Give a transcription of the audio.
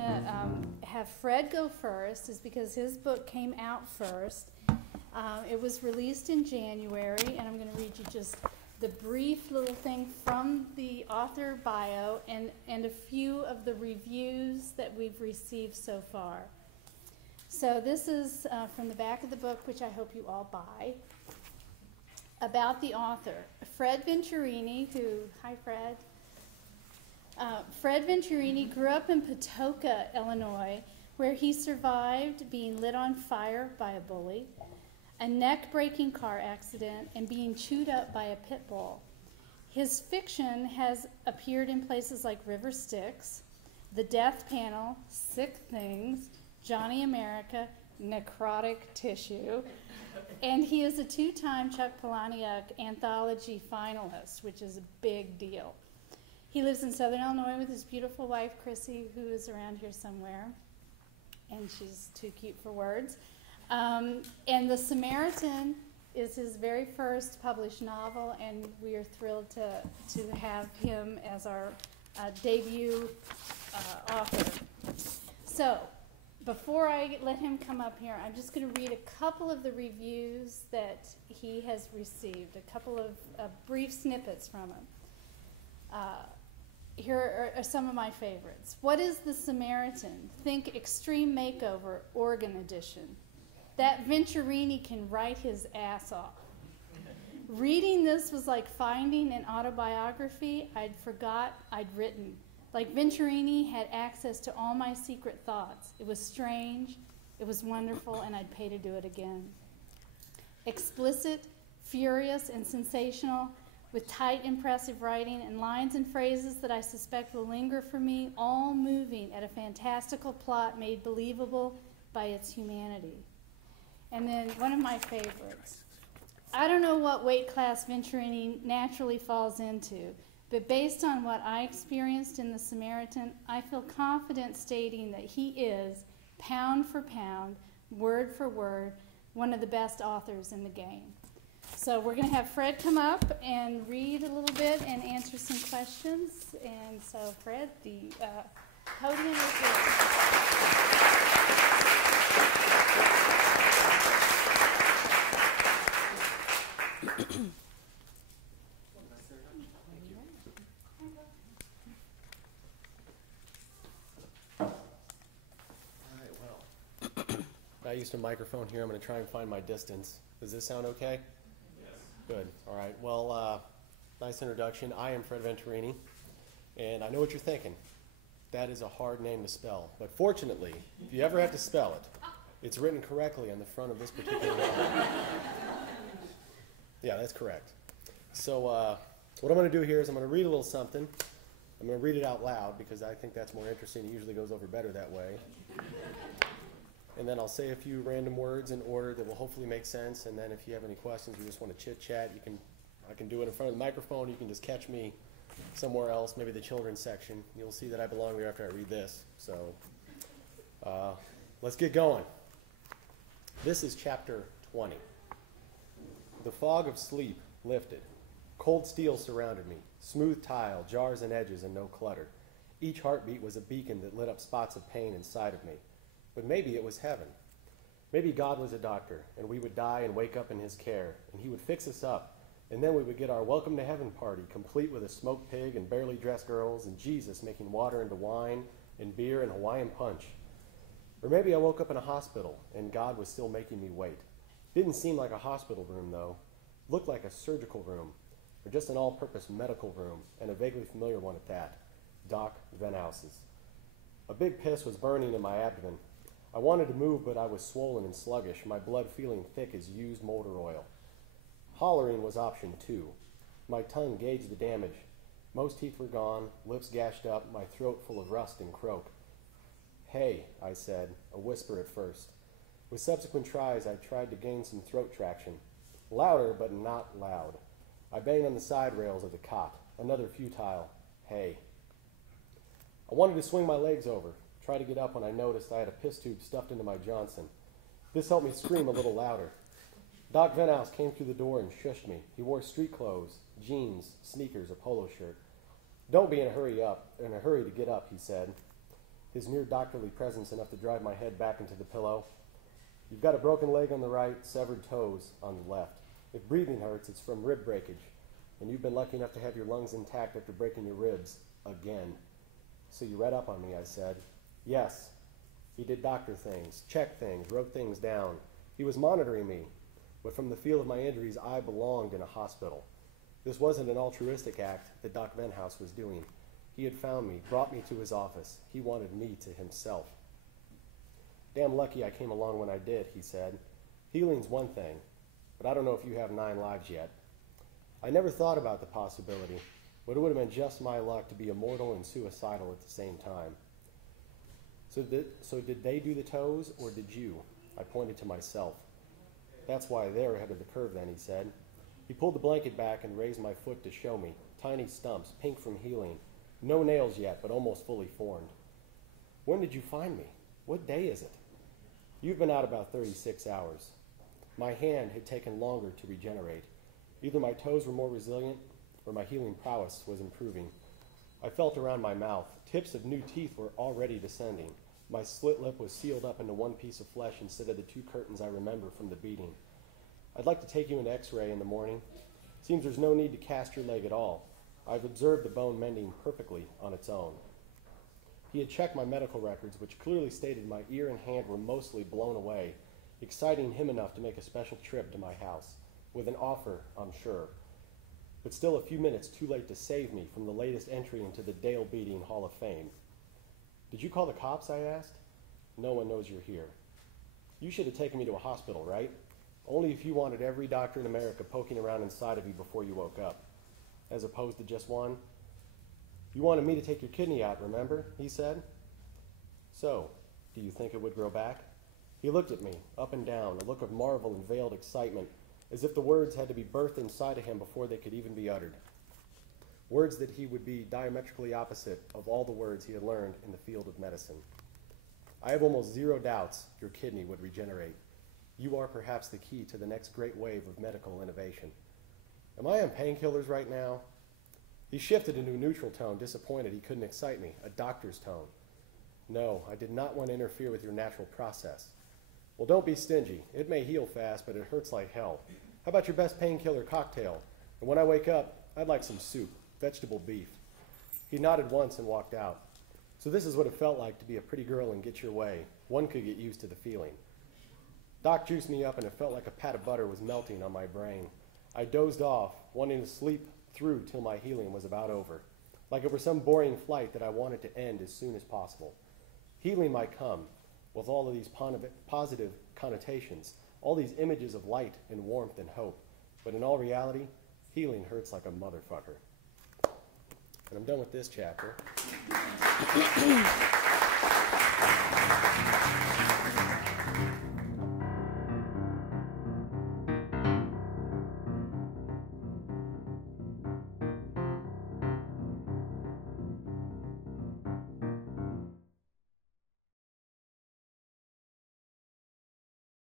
to have Fred go first, is because his book came out first. It was released in January, and I'm going to read you just the brief little thing from the author bio and a few of the reviews that we've received so far. So this is from the back of the book, which I hope you all buy. About the author, Fred Venturini, hi Fred. Fred Venturini grew up in Patoka, Illinois, where he survived being lit on fire by a bully, a neck-breaking car accident, and being chewed up by a pit bull. His fiction has appeared in places like River Styx, The Death Panel, Sick Things, Johnny America, Necrotic Tissue, and he is a 2-time Chuck Palahniuk anthology finalist, which is a big deal. He lives in Southern Illinois with his beautiful wife, Chrissy, who is around here somewhere, and she's too cute for words. And The Samaritan is his very first published novel, and we are thrilled to have him as our debut author. So, before I let him come up here, I'm just going to read a couple of the reviews that he has received, a couple of brief snippets from him. Here are some of my favorites. What is The Samaritan? Think Extreme Makeover, Oregon Edition. That Venturini can write his ass off. Reading this was like finding an autobiography I'd forgot I'd written. Like Venturini had access to all my secret thoughts. It was strange, it was wonderful, and I'd pay to do it again. Explicit, furious, and sensational, with tight, impressive writing and lines and phrases that I suspect will linger for me, all moving at a fantastical plot made believable by its humanity. And then one of my favorites. I don't know what weight class Venturini naturally falls into, but based on what I experienced in The Samaritan, I feel confident stating that he is, pound for pound, word for word, one of the best authors in the game. So we're going to have Fred come up and read a little bit and answer some questions. And so, Fred, the podium is yours. I used a microphone here. I'm going to try and find my distance. Does this sound okay? Yes. Good. All right. Well, nice introduction. I am Fred Venturini, and I know what you're thinking. That is a hard name to spell. But fortunately, if you ever have to spell it, it's written correctly on the front of this particular novel. Yeah, that's correct. So what I'm going to do here is I'm going to read a little something. I'm going to read it out loud because I think that's more interesting. It usually goes over better that way. And then I'll say a few random words in order that will hopefully make sense. And then if you have any questions, you just want to chit-chat, I can do it in front of the microphone. You can just catch me somewhere else, maybe the children's section. You'll see that I belong there after I read this. So let's get going. This is chapter 20. The fog of sleep lifted. Cold steel surrounded me. Smooth tile, jars and edges, and no clutter. Each heartbeat was a beacon that lit up spots of pain inside of me. But maybe it was heaven. Maybe God was a doctor, and we would die and wake up in his care, and he would fix us up, and then we would get our welcome to heaven party, complete with a smoked pig and barely dressed girls, and Jesus making water into wine, and beer and Hawaiian punch. Or maybe I woke up in a hospital, and God was still making me wait. Didn't seem like a hospital room, though. Looked like a surgical room, or just an all-purpose medical room, and a vaguely familiar one at that. Doc Venhouse's. A big piss was burning in my abdomen. I wanted to move, but I was swollen and sluggish, my blood feeling thick as used motor oil. Hollering was option 2. My tongue gauged the damage. Most teeth were gone, lips gashed up, my throat full of rust and croak. Hey, I said, a whisper at first. With subsequent tries, I tried to gain some throat traction. Louder, but not loud. I banged on the side rails of the cot. Another futile, hey. I wanted to swing my legs over. Try to get up when I noticed I had a piss tube stuffed into my Johnson. This helped me scream a little louder. Doc Venhouse came through the door and shushed me. He wore street clothes, jeans, sneakers, a polo shirt. Don't be in a hurry to get up, he said. his near-doctorly presence enough to drive my head back into the pillow. You've got a broken leg on the right, severed toes on the left. If breathing hurts, it's from rib breakage, and you've been lucky enough to have your lungs intact after breaking your ribs again. So you read up on me, I said. Yes. He did doctor things, checked things, wrote things down. He was monitoring me, but from the feel of my injuries, I belonged in a hospital. This wasn't an altruistic act that Doc Venhouse was doing. He had found me, brought me to his office. He wanted me to himself. Damn lucky I came along when I did, he said. Healing's one thing, but I don't know if you have 9 lives yet. I never thought about the possibility, but it would have been just my luck to be immortal and suicidal at the same time. So did they do the toes, or did you? I pointed to myself. That's why they're ahead of the curve then, he said. He pulled the blanket back and raised my foot to show me. Tiny stumps, pink from healing. No nails yet, but almost fully formed. When did you find me? What day is it? You've been out about 36 hours. My hand had taken longer to regenerate. Either my toes were more resilient, or my healing prowess was improving. I felt around my mouth. Tips of new teeth were already descending. My slit lip was sealed up into one piece of flesh instead of the 2 curtains I remember from the beating. I'd like to take you an x-ray in the morning. Seems there's no need to cast your leg at all. I've observed the bone mending perfectly on its own. He had checked my medical records, which clearly stated my ear and hand were mostly blown away, exciting him enough to make a special trip to my house, with an offer, I'm sure, but still a few minutes too late to save me from the latest entry into the Dale Beating Hall of Fame. Did you call the cops, I asked? No one knows you're here. You should have taken me to a hospital, right? Only if you wanted every doctor in America poking around inside of you before you woke up, as opposed to just one. You wanted me to take your kidney out, remember? He said. So, do you think it would grow back? He looked at me, up and down, a look of marvel and veiled excitement, as if the words had to be birthed inside of him before they could even be uttered. Words that he would be diametrically opposite of all the words he had learned in the field of medicine. I have almost 0 doubts your kidney would regenerate. You are perhaps the key to the next great wave of medical innovation. Am I on painkillers right now? He shifted into a neutral tone, disappointed he couldn't excite me, a doctor's tone. No, I did not want to interfere with your natural process. Well, don't be stingy. It may heal fast, but it hurts like hell. How about your best painkiller cocktail? And when I wake up, I'd like some soup, vegetable beef. He nodded once and walked out. So this is what it felt like to be a pretty girl and get your way. One could get used to the feeling. Doc juiced me up, and it felt like a pat of butter was melting on my brain. I dozed off, wanting to sleep through till my healing was about over, like it were some boring flight that I wanted to end as soon as possible. Healing might come with all of these positive connotations, all these images of light and warmth and hope, but in all reality, healing hurts like a motherfucker. And I'm done with this chapter.